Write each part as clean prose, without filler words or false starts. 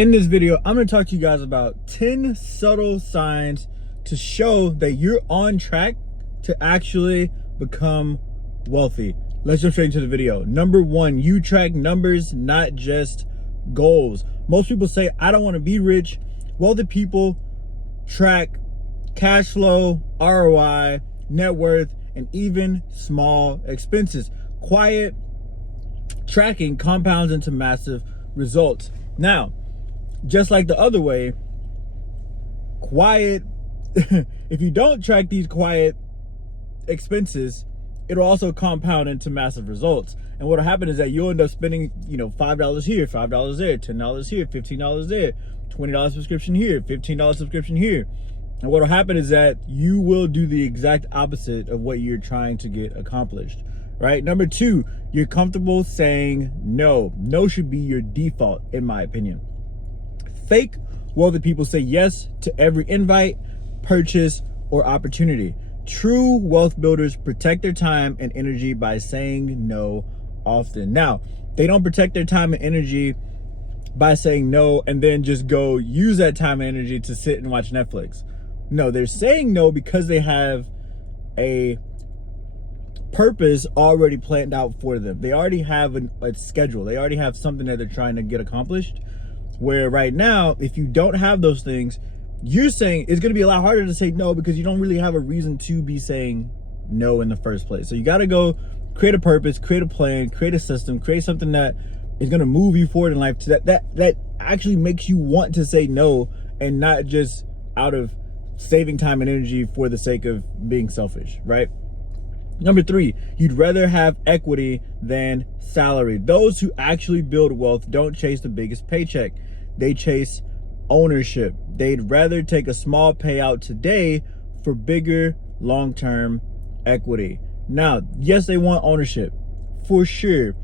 In this video, I'm going to talk to you guys about 10 subtle signs to show that you're on track to actually become wealthy. Let's jump straight into the video. Number one, you track numbers, not just goals. Most people say, I don't want to be rich. Wealthy people track cash flow, ROI, net worth, and even small expenses. Quiet tracking compounds into massive results. Now, just like the other way, quiet, if you don't track these quiet expenses, it'll also compound into massive results. And what'll happen is that you'll end up spending, $5 here, $5 there, $10 here, $15 there, $20 subscription here, $15 subscription here. And what'll happen is that you will do the exact opposite of what you're trying to get accomplished, right? Number two, you're comfortable saying no. No should be your default, in my opinion. Fake wealthy people say yes to every invite, purchase, or opportunity. True wealth builders protect their time and energy by saying no often. Now, they don't protect their time and energy by saying no and then just go use that time and energy to sit and watch Netflix. No, they're saying no because they have a purpose already planned out for them. They already have a schedule. They already have something that they're trying to get accomplished. Where right now, if you don't have those things, you're saying it's going to be a lot harder to say no because you don't really have a reason to be saying no in the first place. So you got to go create a purpose, create a plan, create a system, create something that is going to move you forward in life to that actually makes you want to say no and not just out of saving time and energy for the sake of being selfish, right? Number three, you'd rather have equity than salary. Those who actually build wealth don't chase the biggest paycheck. They chase ownership. They'd rather take a small payout today for bigger long-term equity. Now, yes, they want ownership for sure.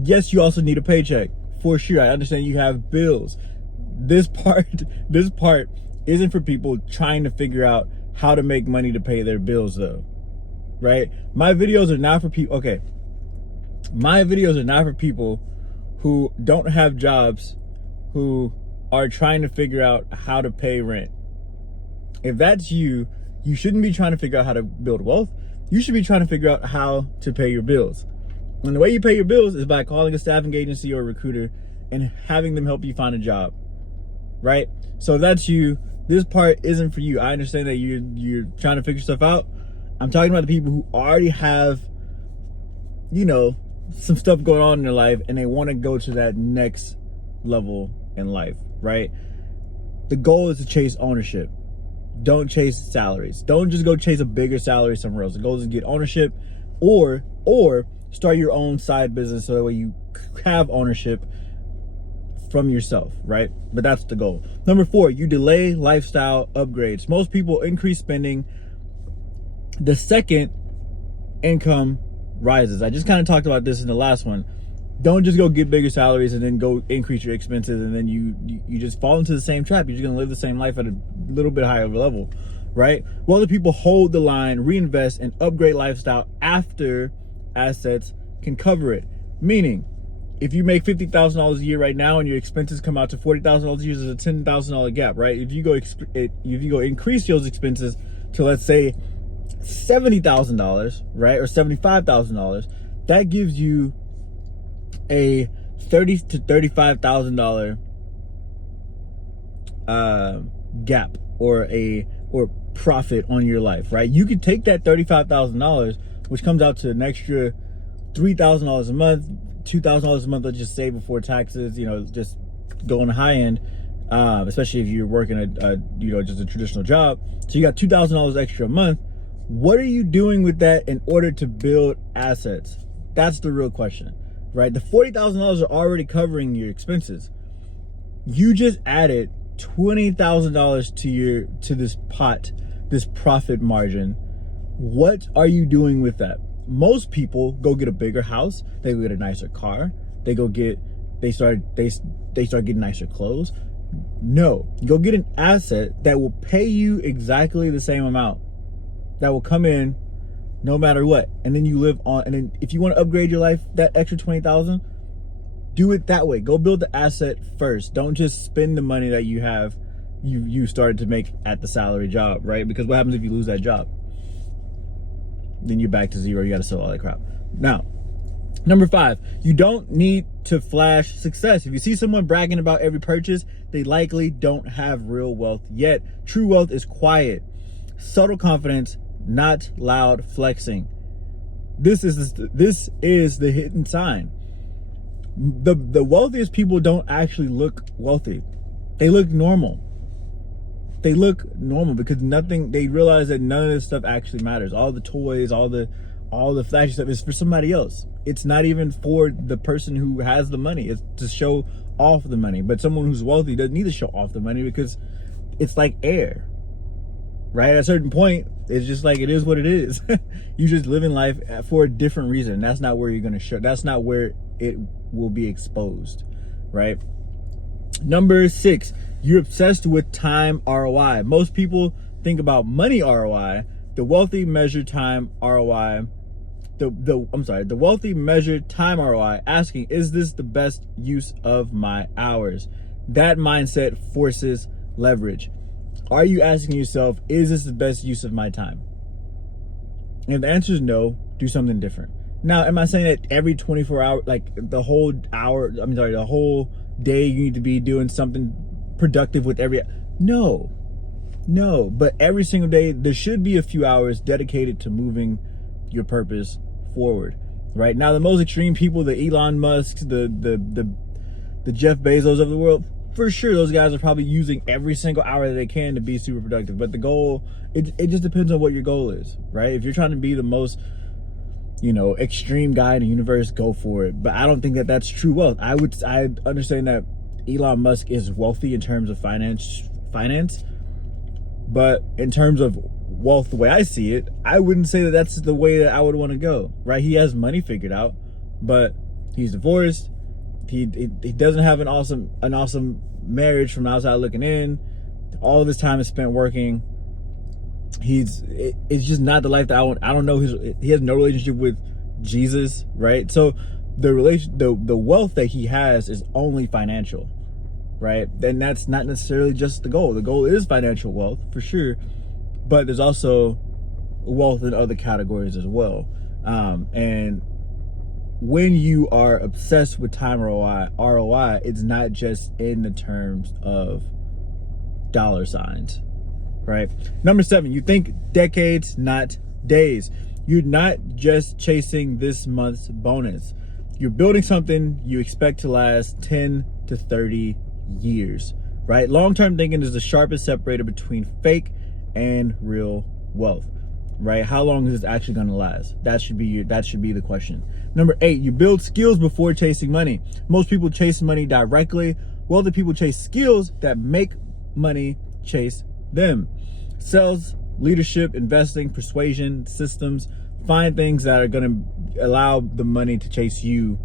Yes, you also need a paycheck for sure. I understand you have bills. This part isn't for people trying to figure out how to make money to pay their bills though. Right? My videos are not for people. Okay. My videos are not for people who don't have jobs, who are trying to figure out how to pay rent. If that's you, you shouldn't be trying to figure out how to build wealth. You should be trying to figure out how to pay your bills. And the way you pay your bills is by calling a staffing agency or a recruiter and having them help you find a job. Right? So if that's you, this part isn't for you. I understand that you're trying to figure stuff out. I'm talking about the people who already have, some stuff going on in their life and they want to go to that next level in life, right? The goal is to chase ownership. Don't chase salaries. Don't just go chase a bigger salary somewhere else. The goal is to get ownership or start your own side business so that way you have ownership from yourself, right? But that's the goal. Number four, you delay lifestyle upgrades. Most people increase spending the second income rises. I just kind of talked about this in the last one. Don't just go get bigger salaries and then go increase your expenses and then you just fall into the same trap. You're just gonna live the same life at a little bit higher of a level, right? Wealthy people hold the line, reinvest, and upgrade lifestyle after assets can cover it. Meaning, if you make $50,000 a year right now and your expenses come out to $40,000 a year, there's a $10,000 gap, right? If you go increase those expenses to, let's say, $70,000, right, or $75,000, that gives you a $30,000 to $35,000 gap or profit on your life, right? You could take that $35,000, which comes out to an extra $3,000 a month, $2,000 a month. Let's just say before taxes, just go on the high end, especially if you're working just a traditional job. So you got $2,000 extra a month. What are you doing with that in order to build assets? That's the real question, right? The $40,000 are already covering your expenses. You just added $20,000 to this pot, this profit margin. What are you doing with that? Most people go get a bigger house. They go get a nicer car. They start getting nicer clothes. No, go get an asset that will pay you exactly the same amount, that will come in no matter what, and then you live on. And then if you want to upgrade your life, that extra 20,000, Do it that way. Go build the asset first. Don't just spend the money that you have, you started to make at the salary job, right? Because what happens if you lose that job? Then you're back to zero. You got to sell all that crap. Now, number 5, you don't need to flash success. If you see someone bragging about every purchase, they likely don't have real wealth yet. True wealth is quiet, subtle confidence, not loud flexing. This is the hidden sign. The wealthiest people don't actually look wealthy. They look normal. They look normal because they realize that none of this stuff actually matters. All the toys, all the flashy stuff is for somebody else. It's not even for the person who has the money. It's to show off the money. But someone who's wealthy doesn't need to show off the money because it's like air, right? At a certain point, it's just like, it is what it is. You just live in life for a different reason. That's not where you're going to show. That's not where it will be exposed, right? Number 6, you're obsessed with time ROI. Most people think about money ROI. The wealthy measure time ROI. The wealthy measure time ROI, asking, is this the best use of my hours? That mindset forces leverage. Are you asking yourself, is this the best use of my time? And if the answer is no, do something different. Now, am I saying that every 24 hours, like the whole day, you need to be doing something productive with No, but every single day, there should be a few hours dedicated to moving your purpose forward, right? Now, the most extreme people, the Elon Musks, the Jeff Bezos of the world, for sure, those guys are probably using every single hour that they can to be super productive. But the goal, it just depends on what your goal is, right? If you're trying to be the most, extreme guy in the universe, go for it. But I don't think that that's true wealth. I understand that Elon Musk is wealthy in terms of finance, but in terms of wealth, the way I see it, I wouldn't say that that's the way that I would want to go, right? He has money figured out, but he's divorced. He doesn't have an awesome marriage from the outside looking in. All of his time is spent working. It's just not the life that I want. I don't know, he has no relationship with Jesus, right? So the wealth that he has is only financial, right? Then that's not necessarily just the goal. The goal is financial wealth for sure, but there's also wealth in other categories as well. And when you are obsessed with time ROI, it's not just in the terms of dollar signs, right? Number 7, you think decades, not days. You're not just chasing this month's bonus. You're building something you expect to last 10 to 30 years, right? Long-term thinking is the sharpest separator between fake and real wealth, right? How long is this actually going to last? That should be the question. Number 8, you build skills before chasing money. Most people chase money directly. Wealthy people chase skills that make money chase them. Sales, leadership, investing, persuasion, systems. Find things that are going to allow the money to chase you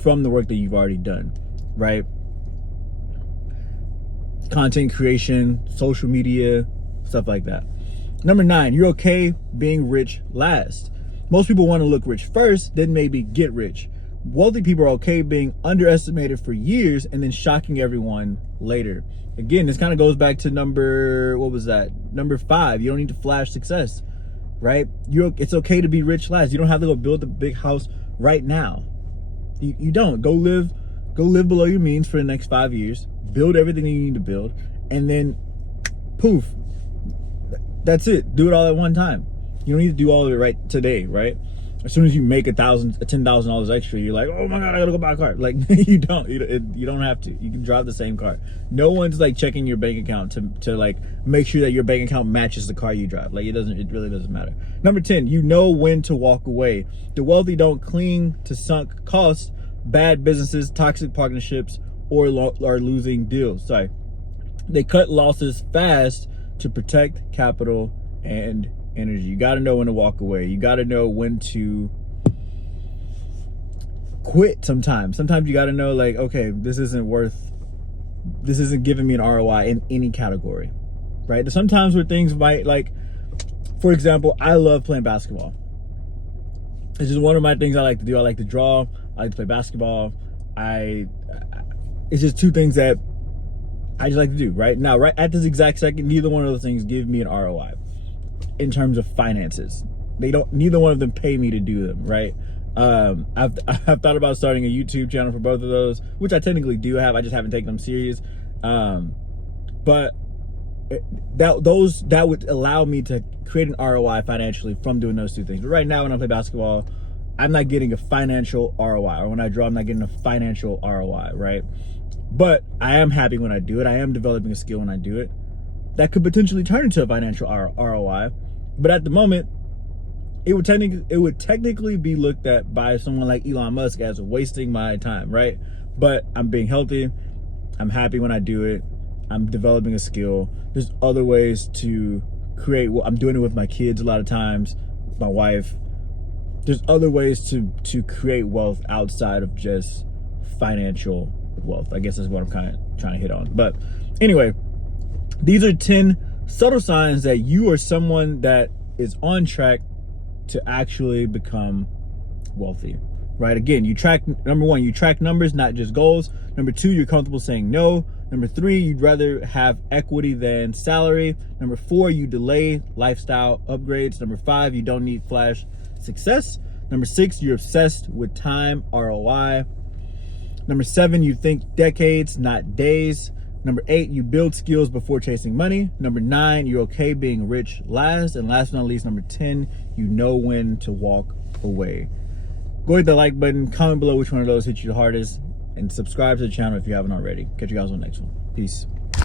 from the work that you've already done, right? Content creation, social media, stuff like that. Number 9, you're okay being rich last. Most people want to look rich first, then maybe get rich. Wealthy people are okay being underestimated for years and then shocking everyone later. Again, this kind of goes back to number 5. You don't need to flash success, right? It's okay to be rich last. You don't have to go build a big house right now. You don't. Go live below your means for the next 5 years. Build everything that you need to build, and then poof, that's it. Do it all at one time. You don't need to do all of it right today, right? As soon as you make $10,000 extra, you're like, oh my God, I gotta go buy a car. Like, you don't have to. You can drive the same car. No one's like checking your bank account to like make sure that your bank account matches the car you drive. Like, it really doesn't matter. Number 10, you know when to walk away. The wealthy don't cling to sunk costs, bad businesses, toxic partnerships, or are losing deals. Sorry. They cut losses fast to protect capital and energy. You got to know when to walk away. You got to know when to quit sometimes. Sometimes you got to know, like, okay, this isn't giving me an ROI in any category, right? There's sometimes where things might, like, for example, I love playing basketball. It's just one of my things I like to do. I like to draw. I like to play basketball. it's just two things that I just like to do right now. Right at this exact second, neither one of those things give me an ROI in terms of finances. Neither one of them pay me to do them, right? I've thought about starting a YouTube channel for both of those, which I technically do have. I just haven't taken them serious. But that would allow me to create an ROI financially from doing those two things. But right now, when I play basketball, I'm not getting a financial ROI, or when I draw, I'm not getting a financial ROI, right? But I am happy when I do it. I am developing a skill when I do it. That could potentially turn into a financial ROI. But at the moment, it would technically be looked at by someone like Elon Musk as wasting my time, right? But I'm being healthy. I'm happy when I do it. I'm developing a skill. There's other ways to create. Well, I'm doing it with my kids a lot of times, my wife. There's other ways to create wealth outside of just financial wealth. I guess that's what I'm kind of trying to hit on. But anyway, these are 10 subtle signs that you are someone that is on track to actually become wealthy, right? Again, number one, you track numbers, not just goals. Number two, you're comfortable saying no. Number three, you'd rather have equity than salary. Number four, you delay lifestyle upgrades. Number five, you don't need flash success. Number six, you're obsessed with time, ROI. Number seven, you think decades, not days. Number eight, you build skills before chasing money. Number nine, you're okay being rich last. And last but not least, number 10, you know when to walk away. Go hit the like button, comment below which one of those hit you the hardest, and subscribe to the channel if you haven't already. Catch you guys on the next one. Peace.